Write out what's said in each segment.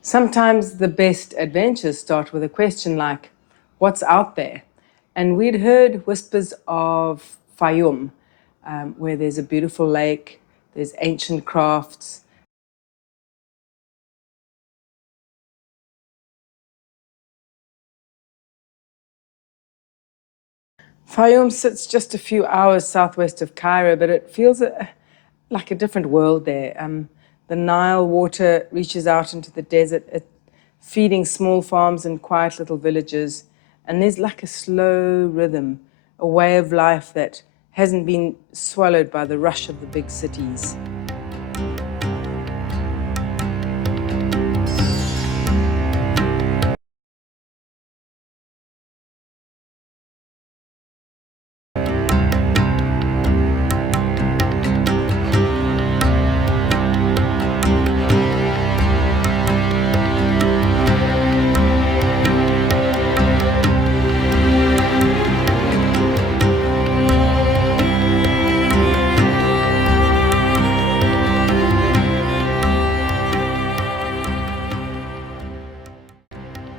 Sometimes the best adventures start with a question like, what's out there? And we'd heard whispers of Faiyum, where there's a beautiful lake, there's ancient crafts. Faiyum sits just a few hours southwest of Cairo, but it feels like a different world there. The Nile water reaches out into the desert, feeding small farms and quiet little villages. And there's like a slow rhythm, a way of life that hasn't been swallowed by the rush of the big cities.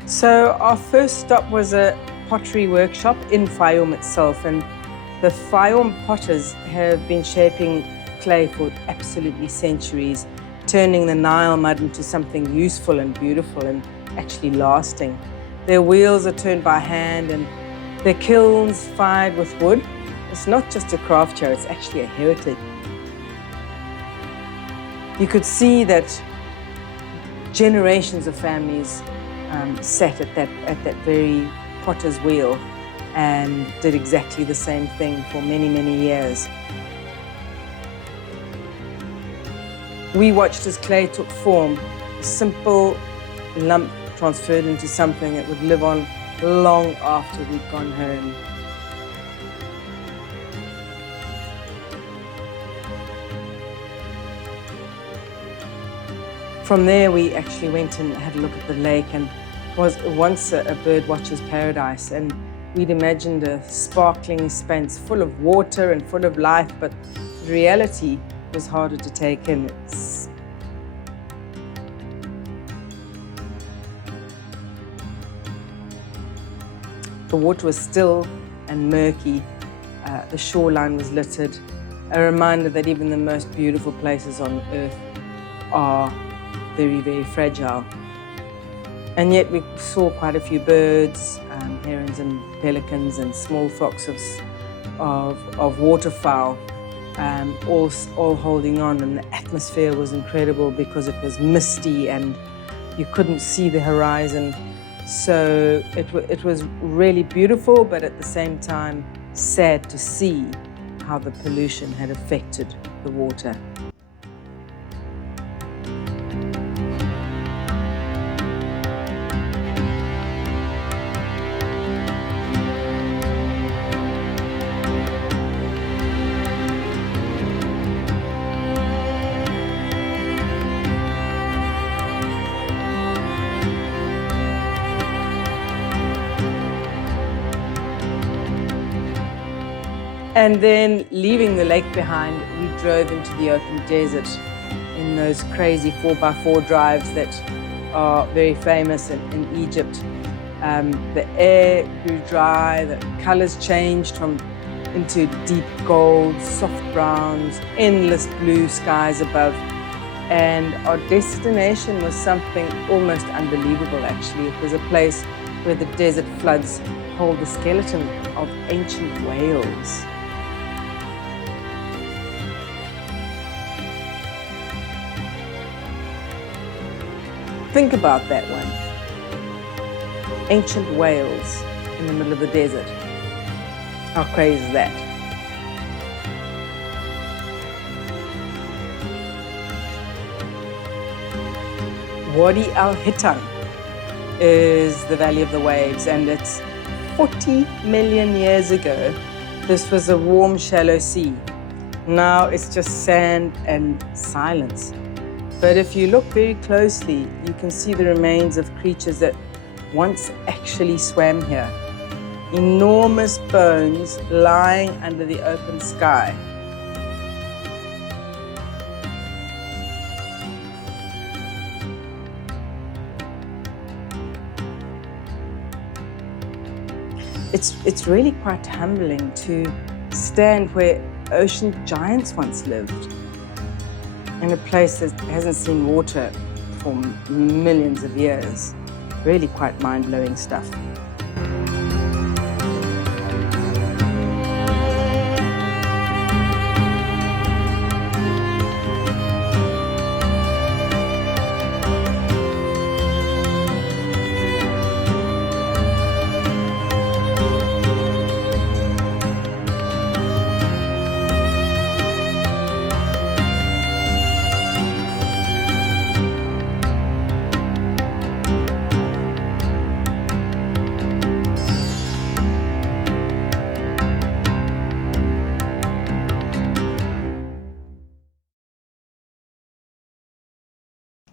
So our first stop was a pottery workshop in Faiyum itself, and the Faiyum potters have been shaping clay for absolutely centuries, turning the Nile mud into something useful and beautiful and actually lasting. Their wheels are turned by hand and their kilns fired with wood. It's not just a craft here, it's actually a heritage. You could see that generations of families sat at that very potter's wheel and did exactly the same thing for many, many years. We watched as clay took form, a simple lump transferred into something that would live on long after we'd gone home. From there, we actually went and had a look at the lake, and it was once a bird watcher's paradise. And we'd imagined a sparkling expanse full of water and full of life, but the reality was harder to take in. The water was still and murky. The shoreline was littered, a reminder that even the most beautiful places on earth are very, very fragile. And yet we saw quite a few birds, herons and pelicans and small flocks of waterfowl, all holding on. And the atmosphere was incredible because it was misty and you couldn't see the horizon. So it was really beautiful, but at the same time sad to see how the pollution had affected the water. And then, leaving the lake behind, we drove into the open desert in those crazy 4x4 drives that are very famous in Egypt. The air grew dry, the colors changed into deep gold, soft browns, endless blue skies above. And our destination was something almost unbelievable, actually. It was a place where the desert floods hold the skeleton of ancient whales. Think about that one. Ancient whales in the middle of the desert. How crazy is that? Wadi Al-Hitan is the Valley of the Waves, and it's 40 million years ago. This was a warm, shallow sea. Now it's just sand and silence. But if you look very closely, you can see the remains of creatures that once actually swam here. Enormous bones lying under the open sky. it's really quite humbling to stand where ocean giants once lived, in a place that hasn't seen water for millions of years. Really quite mind-blowing stuff.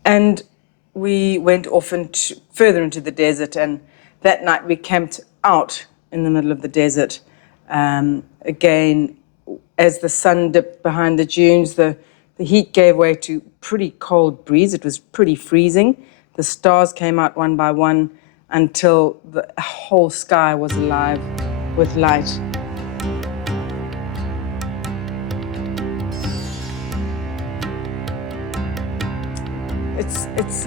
And we went off further into the desert, and that night we camped out in the middle of the desert. Again, as the sun dipped behind the dunes, the heat gave way to pretty cold breeze. It was pretty freezing. The stars came out one by one until the whole sky was alive with light.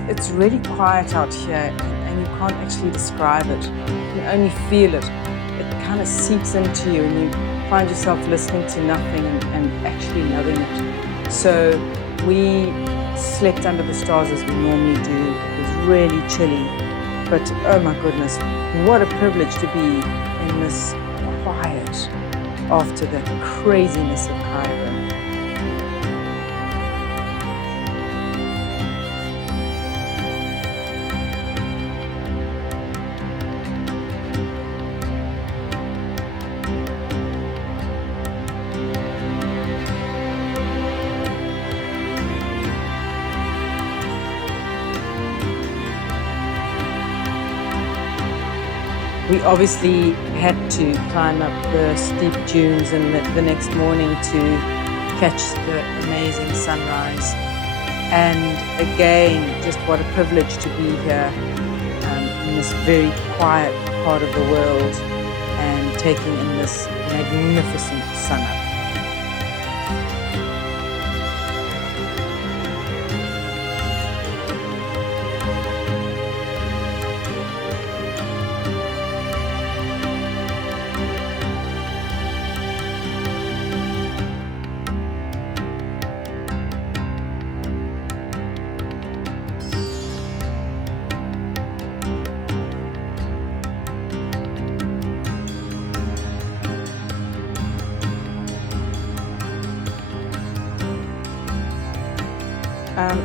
It's really quiet out here, and you can't actually describe it. You can only feel it. It kind of seeps into you, and you find yourself listening to nothing and actually loving it. So we slept under the stars as we normally do. It was really chilly, but oh my goodness, what a privilege to be in this quiet after the craziness of Cairo. We obviously had to climb up the steep dunes and the next morning to catch the amazing sunrise. And again, just what a privilege to be here in this very quiet part of the world and taking in this magnificent sunup.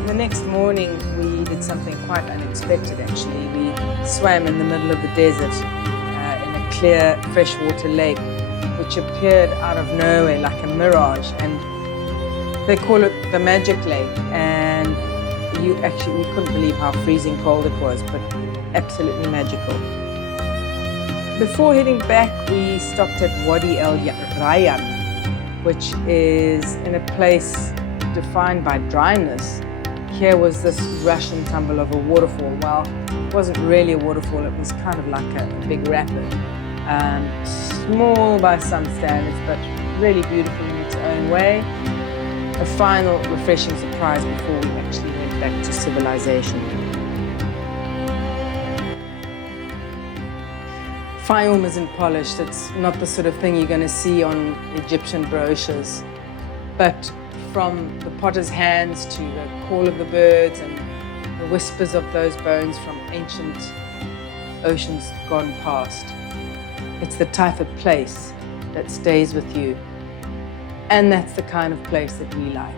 The next morning, we did something quite unexpected, actually. We swam in the middle of the desert in a clear freshwater lake, which appeared out of nowhere like a mirage. And they call it the Magic Lake. And we couldn't believe how freezing cold it was, but absolutely magical. Before heading back, we stopped at Wadi El-Rayan, which is in a place defined by dryness. Here was this rush and tumble of a waterfall. Well, it wasn't really a waterfall, it was kind of like a big rapid. Small by some standards, but really beautiful in its own way. A final refreshing surprise before we actually went back to civilization. Faiyum isn't polished. It's not the sort of thing you're going to see on Egyptian brochures. But from the potter's hands to the call of the birds and the whispers of those bones from ancient oceans gone past, it's the type of place that stays with you. And that's the kind of place that we like.